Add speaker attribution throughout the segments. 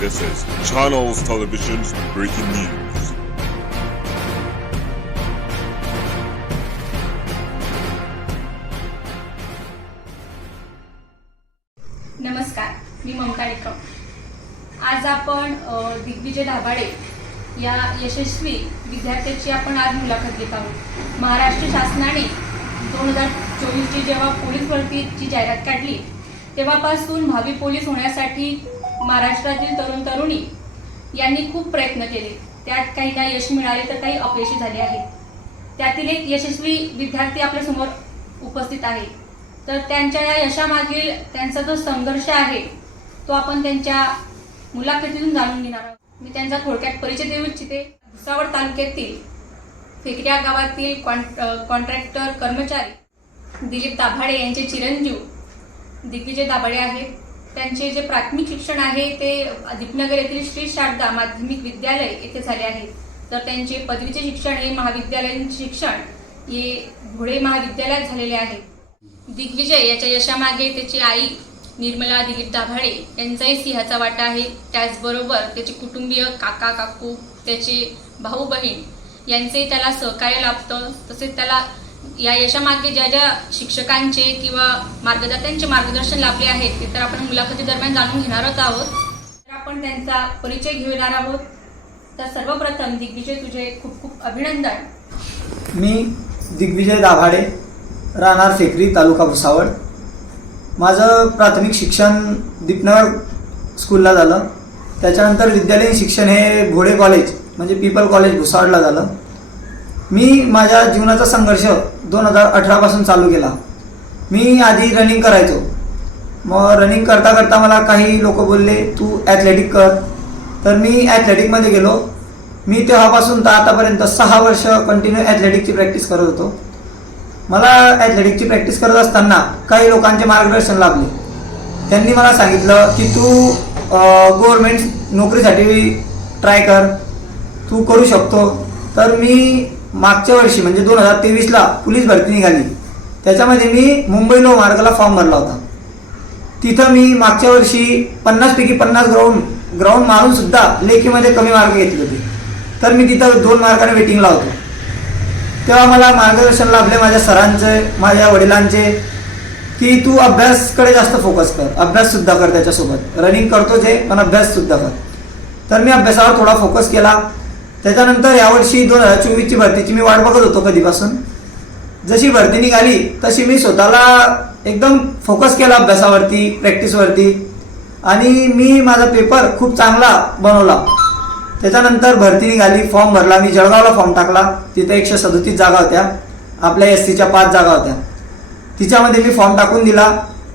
Speaker 1: This is Channels Television's breaking
Speaker 2: नमस्कार मी ममता निकम आज आपण दिग्विजय धाभाडे या यशस्वी विद्यार्थ्याची आपण आज मुलाखत घेत आहोत महाराष्ट्र शासनाने दोन हजार चोवीसची जेव्हा पोलीस भरतीची जाहिरात काढली तेव्हापासून भावी पोलीस होण्यासाठी महाराष्ट्रातील तरुण तरुणी यांनी खूप प्रयत्न केले त्यात काही काही यश मिळाले तर काही अपयशी झाले आहेत त्यातील एक यशस्वी विद्यार्थी आपल्यासमोर उपस्थित आहे तर त्यांच्या या यशामागील त्यांचा जो संघर्ष आहे तो आपण त्यांच्या मुलाखतीतून जाणून घेणार आहोत मी त्यांचा थोडक्यात परिचय देऊ इच्छिते भुसावळ तालुक्यातील फेकड्या गावातील कॉन्ट्रॅक्टर कर्मचारी दिलीप दाभाडे यांचे चिरंजीव दिग्विजय दाभाडे आहेत त्यांचे जे प्राथमिक शिक्षण आहे ते दीपनगर येथील श्री शारदा माध्यमिक विद्यालय येथे झाले आहे तर त्यांचे पदवीचे शिक्षण हे महाविद्यालयीन शिक्षण हे घोडे महाविद्यालयात झालेले आहे दिग्विजय याच्या यशामागे त्याची आई निर्मला दिलीप दाभाळे यांचाही सिंहाचा वाटा आहे त्याचबरोबर त्याचे कुटुंबीय काका काकू त्याचे भाऊ बहीण यांचेही त्याला सहकार्य लाभतं तसेच त्याला या यशामागे ज्या ज्या शिक्षकांचे किंवा मार्गदात्यांचे मार्गदर्शन लाभले आहेत ते तर आपण मुलाखती दरम्यान जाणून घेणारच आहोत तर आपण त्यांचा परिचय घेणार आहोत तर सर्वप्रथम दिग्विजय तुझे खूप खूप अभिनंदन
Speaker 1: मी दिग्विजय दाभाडे राहणार सेकरी तालुका भुसावळ माझं प्राथमिक शिक्षण दीपनगर स्कूलला झालं त्याच्यानंतर विद्यालयीन शिक्षण हे भोडे कॉलेज म्हणजे पीपल कॉलेज भुसावळला झालं मी माझ्या जीवनाचा संघर्ष दोन हजार अठरापासून चालू केला मी आधी रनिंग करायचो मग रनिंग करता करता मला काही लोक बोलले तू ॲथलेटिक कर तर मी ॲथलेटिकमध्ये गेलो मी तेव्हापासून तर आतापर्यंत सहा वर्ष कंटिन्यू ॲथलेटिकची प्रॅक्टिस करत होतो मला ॲथलेटिकची प्रॅक्टिस करत असताना काही लोकांचे मार्गदर्शन लाभले त्यांनी मला सांगितलं की तू गव्हर्मेंट नोकरीसाठी ट्राय कर तू करू शकतो तर मी मागच्या वर्षी म्हणजे दोन हजार तेवीसला पोलीस भरती निघाली त्याच्यामध्ये मी मुंबई नो मार्गाला फॉर्म भरला होता तिथं मी मागच्या वर्षी पन्नासपैकी पन्नास ग्राउंड ग्राउंड मारून सुद्धा लेखीमध्ये कमी मार्ग घेतले होते तर मी तिथं दोन मार्काने वेटिंग होतो तेव्हा मला मार्गदर्शन लाभले माझ्या सरांचे माझ्या वडिलांचे की तू अभ्यासकडे जास्त फोकस कर अभ्याससुद्धा कर त्याच्यासोबत रनिंग करतोच आहे पण अभ्याससुद्धा कर तर मी अभ्यासावर थोडा फोकस केला त्याच्यानंतर यावर्षी दोन हजार चोवीसची भरतीची मी वाट बघत होतो कधीपासून जशी भरती निघाली तशी मी स्वतःला एकदम फोकस केला अभ्यासावरती प्रॅक्टिसवरती आणि मी माझा पेपर खूप चांगला बनवला त्याच्यानंतर भरती निघाली फॉर्म भरला मी जळगावला फॉर्म टाकला तिथे एकशे सदोतीस जागा होत्या आपल्या एस सीच्या पाच जागा होत्या तिच्यामध्ये मी फॉर्म टाकून दिला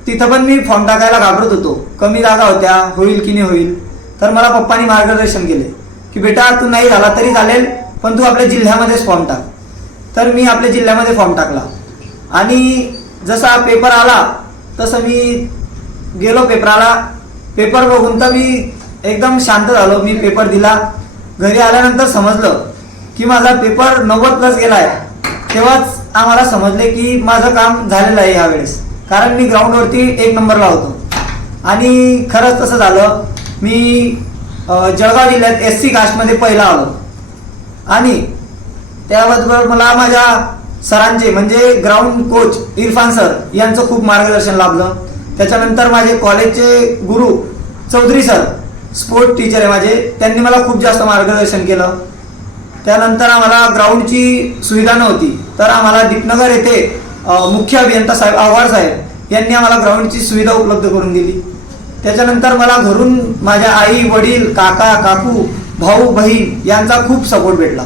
Speaker 1: तिथं पण मी फॉर्म टाकायला घाबरत होतो कमी जागा होत्या होईल की नाही होईल तर मला पप्पानी मार्गदर्शन केले की बेटा तू नाही झाला तरी चालेल पण तू आपल्या जिल्ह्यामध्येच फॉर्म टाक तर मी आपल्या जिल्ह्यामध्ये फॉर्म टाकला आणि जसा पेपर आला तसं मी गेलो पेपराला पेपर बघून तर मी एकदम शांत झालो मी पेपर दिला घरी आल्यानंतर समजलं की माझा पेपर नव्वद प्लस गेला आहे तेव्हाच आम्हाला समजले की माझं काम झालेलं आहे यावेळेस कारण मी ग्राउंडवरती एक नंबरला होतो आणि खरंच तसं झालं मी जळगाव जिल्ह्यात एस सी कास्टमध्ये पहिला आलो आणि त्याबरोबर मला माझ्या सरांचे म्हणजे ग्राउंड कोच इरफान सर यांचं खूप मार्गदर्शन लाभलं त्याच्यानंतर माझे कॉलेजचे गुरु चौधरी सर स्पोर्ट टीचर आहे माझे त्यांनी मला खूप जास्त मार्गदर्शन केलं त्यानंतर आम्हाला ग्राउंडची सुविधा नव्हती तर आम्हाला दीपनगर येथे मुख्य अभियंता साहेब आव्हाड साहेब यांनी आम्हाला ग्राउंडची सुविधा उपलब्ध करून दिली त्याच्यानंतर मला घरून माझ्या आई वडील काका काकू भाऊ बहीण यांचा खूप सपोर्ट भेटला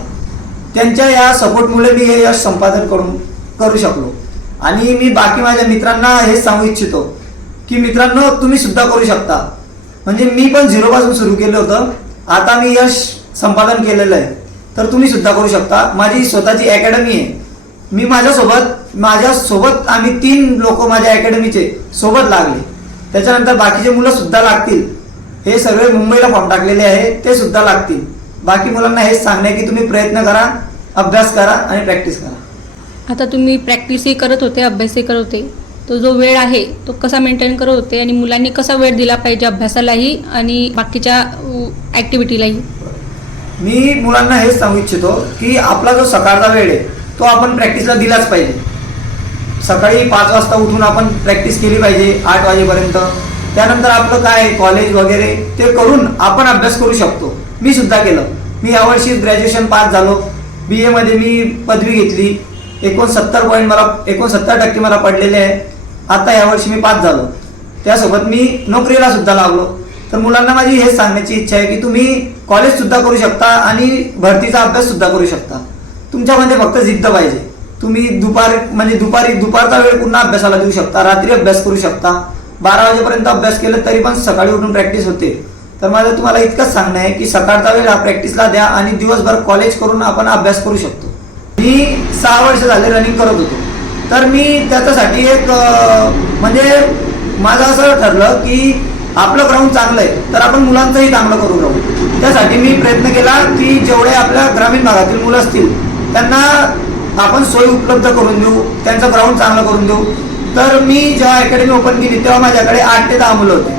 Speaker 1: त्यांच्या या सपोर्टमुळे मी हे यश संपादन करून करू शकलो आणि मी बाकी माझ्या मित्रांना हे सांगू इच्छितो की मित्रांनो तुम्ही सुद्धा करू शकता म्हणजे मी पण झिरोपासून सुरू केलं होतं आता मी यश संपादन केलेलं आहे तर तुम्ही सुद्धा करू शकता माझी स्वतःची अकॅडमी आहे मी माझ्यासोबत माझ्यासोबत आम्ही तीन लोक माझ्या अकॅडमीचे सोबत लागले त्याच्यानंतर बाकीचे मुलं सुद्धा लागतील हे सर्वे मुंबईला फॉर्म टाकलेले आहे ते सुद्धा लागतील बाकी मुलांना हेच सांगणे की तुम्ही प्रयत्न करा अभ्यास करा आणि प्रॅक्टिस करा
Speaker 2: आता तुम्ही प्रॅक्टिसही करत होते अभ्यासही करत होते तो जो वेळ आहे तो कसा मेंटेन करत होते आणि मुलांनी कसा वेळ दिला पाहिजे अभ्यासालाही आणि बाकीच्या ऍक्टिव्हिटीलाही मी
Speaker 1: मुलांना हेच सांगू इच्छितो की आपला जो सकाळचा वेळ आहे तो आपण प्रॅक्टिसला दिलाच पाहिजे सकाळी पाच वाजता उठून आपण प्रॅक्टिस केली पाहिजे आठ वाजेपर्यंत त्यानंतर आपलं काय कॉलेज वगैरे ते करून आपण अभ्यास करू शकतो मी सुद्धा केलं मी यावर्षी ग्रॅज्युएशन पास झालो बी एमध्ये मी पदवी घेतली एकोणसत्तर पॉईंट मला एकोणसत्तर टक्के मला पडलेले आहे आता यावर्षी मी पास झालो त्यासोबत मी नोकरीला सुद्धा लागलो तर मुलांना माझी हेच सांगण्याची इच्छा आहे की तुम्ही कॉलेज सुद्धा करू शकता आणि भरतीचा अभ्यास सुद्धा करू शकता तुमच्यामध्ये फक्त जिद्द पाहिजे तुम्ही दुपारी म्हणजे दुपारी दुपारचा वेळ पुन्हा अभ्यासाला देऊ शकता रात्री अभ्यास करू शकता बारा वाजेपर्यंत अभ्यास केला तरी पण सकाळी उठून प्रॅक्टिस होते तर माझं तुम्हाला इतकंच सांगणं आहे की सकाळचा वेळ हा प्रॅक्टिसला द्या आणि दिवसभर कॉलेज करून आपण अभ्यास करू शकतो मी सहा वर्ष झाले रनिंग करत होतो तर मी त्याच्यासाठी एक म्हणजे माझं असं ठरलं की आपलं ग्राउंड चांगलं आहे तर आपण मुलांचंही चांगलं करू राहू त्यासाठी मी प्रयत्न केला की जेवढे आपल्या ग्रामीण भागातील मुलं असतील त्यांना आपण सोय उपलब्ध करून देऊ त्यांचं ग्राउंड चांगलं करून देऊ तर मी जेव्हा अकॅडमी ओपन केली तेव्हा माझ्याकडे आठ ते दहा मुलं होते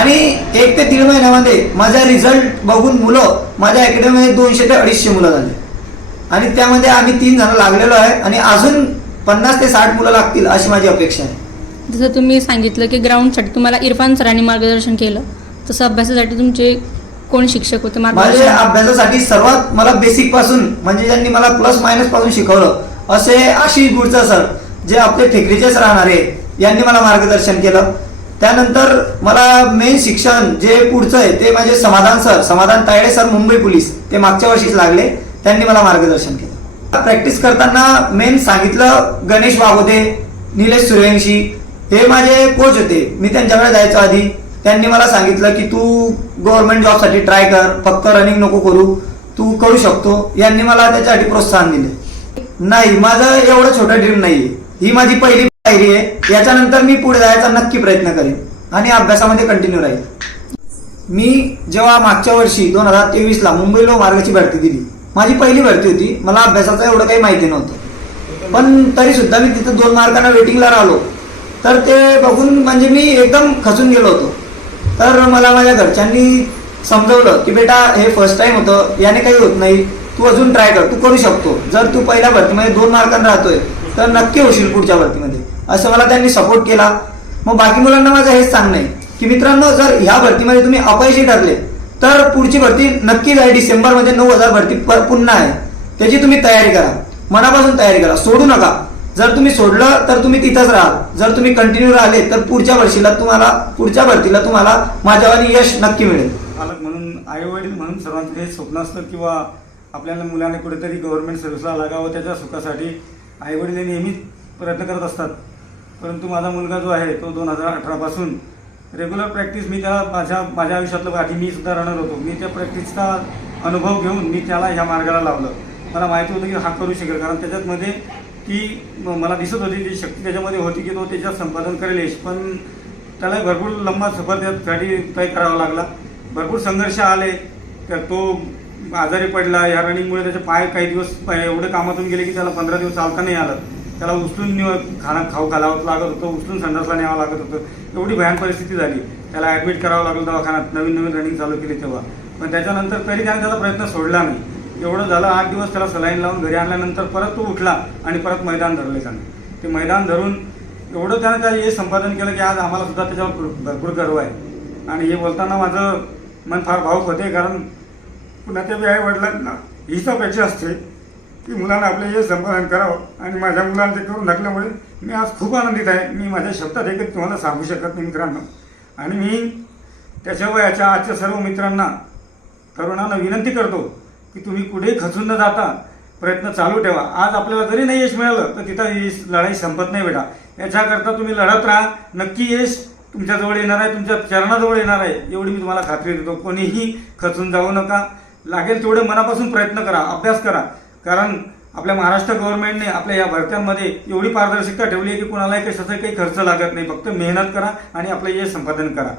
Speaker 1: आणि एक ते दीड महिन्यामध्ये माझा रिझल्ट बघून मुलं माझ्या अकॅडमीमध्ये दोनशे ते अडीचशे मुलं झाले आणि त्यामध्ये आम्ही तीन जण लागलेलो आहे आणि अजून पन्नास ते साठ मुलं लागतील अशी माझी अपेक्षा आहे
Speaker 2: जसं तुम्ही सांगितलं की ग्राउंडसाठी तुम्हाला इरफान सरांनी मार्गदर्शन केलं तसं अभ्यासासाठी तुमचे कोण शिक्षक होते माझ्या अभ्यासासाठी सर्वात
Speaker 1: मला बेसिक पासून म्हणजे ज्यांनी मला प्लस मायनस पासून शिकवलं असे आशिष गुडचा सर जे आपले ठेकरीचेच राहणारे यांनी मला मार्गदर्शन केलं त्यानंतर मला मेन शिक्षण जे पुढचं आहे ते माझे समाधान सर समाधान तायडे सर मुंबई पोलीस ते मागच्या वर्षीच लागले त्यांनी मला मार्गदर्शन केलं प्रॅक्टिस करताना मेन सांगितलं गणेश होते निलेश सूर्यवंशी हे माझे कोच होते मी त्यांच्याकडे जायचो आधी त्यांनी मला सांगितलं की तू गव्हर्नमेंट जॉबसाठी ट्राय कर फक्त रनिंग नको करू तू करू शकतो यांनी मला त्याच्यासाठी प्रोत्साहन दिले नाही माझं एवढं छोटं ड्रीम नाही ही माझी पहिली पायरी आहे याच्यानंतर मी पुढे जायचा नक्की प्रयत्न करेन आणि अभ्यासामध्ये कंटिन्यू राहील मी जेव्हा मागच्या वर्षी दोन हजार तेवीसला मुंबई लो मार्गाची भरती दिली माझी पहिली भरती होती मला अभ्यासाचं एवढं काही माहिती नव्हतं पण तरी सुद्धा मी तिथं दोन मार्कांना वेटिंगला राहिलो तर ते बघून म्हणजे मी एकदम खचून गेलो होतो तर मला माझ्या घरच्यांनी समजवलं की बेटा हे फर्स्ट टाइम होतं याने काही होत नाही तू अजून ट्राय कर तू करू शकतो जर तू पहिल्या भरतीमध्ये दोन मार्कांना राहतोय तर नक्की होशील पुढच्या भरतीमध्ये असं मला त्यांनी सपोर्ट केला मग बाकी मुलांना माझं हेच सांगणं आहे की मित्रांनो जर ह्या भरतीमध्ये तुम्ही अपयशी ठरले तर पुढची भरती नक्कीच आहे डिसेंबरमध्ये नऊ हजार भरती पुन्हा आहे त्याची तुम्ही तयारी करा मनापासून तयारी करा सोडू नका जर तुम्ही सोडलं तर तुम्ही तिथंच राहाल जर तुम्ही कंटिन्यू राहिले तर पुढच्या वर्षीला तुम्हाला पुढच्या भरतीला तुम्हाला माझ्यावर यश नक्की मिळेल
Speaker 3: पालक म्हणून आई वडील म्हणून सर्वांचं हे स्वप्न असतं किंवा आपल्याला मुलाने कुठेतरी गव्हर्नमेंट सर्व्हिसला लागावं त्याच्या सुखासाठी आई वडील नेहमीच प्रयत्न करत असतात परंतु माझा मुलगा जो आहे तो दोन हजार अठरापासून रेग्युलर प्रॅक्टिस मी त्याला माझ्या माझ्या आयुष्यातलं आधी मी सुद्धा राहणार होतो मी त्या प्रॅक्टिसचा अनुभव घेऊन मी त्याला ह्या मार्गाला लावलं मला माहिती होतं की हा करू शकेल कारण त्याच्यातमध्ये ती मला दिसत होती ती शक्ती त्याच्यामध्ये होती की तो त्याच्यात संपादन करेल यश पण त्याला भरपूर लंबा सफर त्यासाठी तय करावा लागला भरपूर संघर्ष आले तर तो आजारी पडला या रनिंगमुळे त्याचे पाय काही दिवस एवढे कामातून गेले की त्याला पंधरा दिवस चालता नाही आलं त्याला उचलून खाणं खाऊ घालावं लागत होतं उचलून संडासला न्यावं लागत होतं एवढी भयान परिस्थिती झाली त्याला ॲडमिट करावं लागलं दवाखान्यात नवीन नवीन रनिंग चालू केली तेव्हा पण त्याच्यानंतर तरी त्याने त्याचा प्रयत्न सोडला नाही एवढं झालं आठ दिवस त्याला सलाईन लावून घरी आणल्यानंतर परत तो उठला आणि परत मैदान धरले त्याने ते मैदान धरून एवढं त्यानं त्या हे संपादन केलं की आज आम्हाला सुद्धा त्याच्यावर भरपूर गर्व आहे आणि हे बोलताना माझं मन फार भावक होते कारण पुन्हा ते आई वडिलांना हीच अपेक्षा असते की मुलांना आपले हे संपादन करावं आणि माझ्या मुलांना ते करून टाकल्यामुळे मी आज खूप आनंदित आहे मी माझ्या शब्दात एकच तुम्हाला सांगू शकत नाही मित्रांनो आणि मी त्याच्या वयाच्या आजच्या सर्व मित्रांना तरुणांना विनंती करतो की तुम्ही कुठेही खचून न जाता प्रयत्न चालू ठेवा आज आपल्याला जरी नाही यश मिळालं तर तिथं यश लढाई संपत नाही बेटा याच्याकरता तुम्ही लढत राहा नक्की यश तुमच्याजवळ येणार आहे तुमच्या चरणाजवळ येणार आहे एवढी मी तुम्हाला खात्री देतो कोणीही खचून जाऊ नका लागेल तेवढे मनापासून प्रयत्न करा अभ्यास करा कारण आपल्या महाराष्ट्र गव्हर्नमेंटने आपल्या या भरत्यांमध्ये एवढी पारदर्शकता ठेवली आहे की कुणालाही कशाचा काही खर्च लागत नाही फक्त मेहनत करा आणि आपलं यश संपादन करा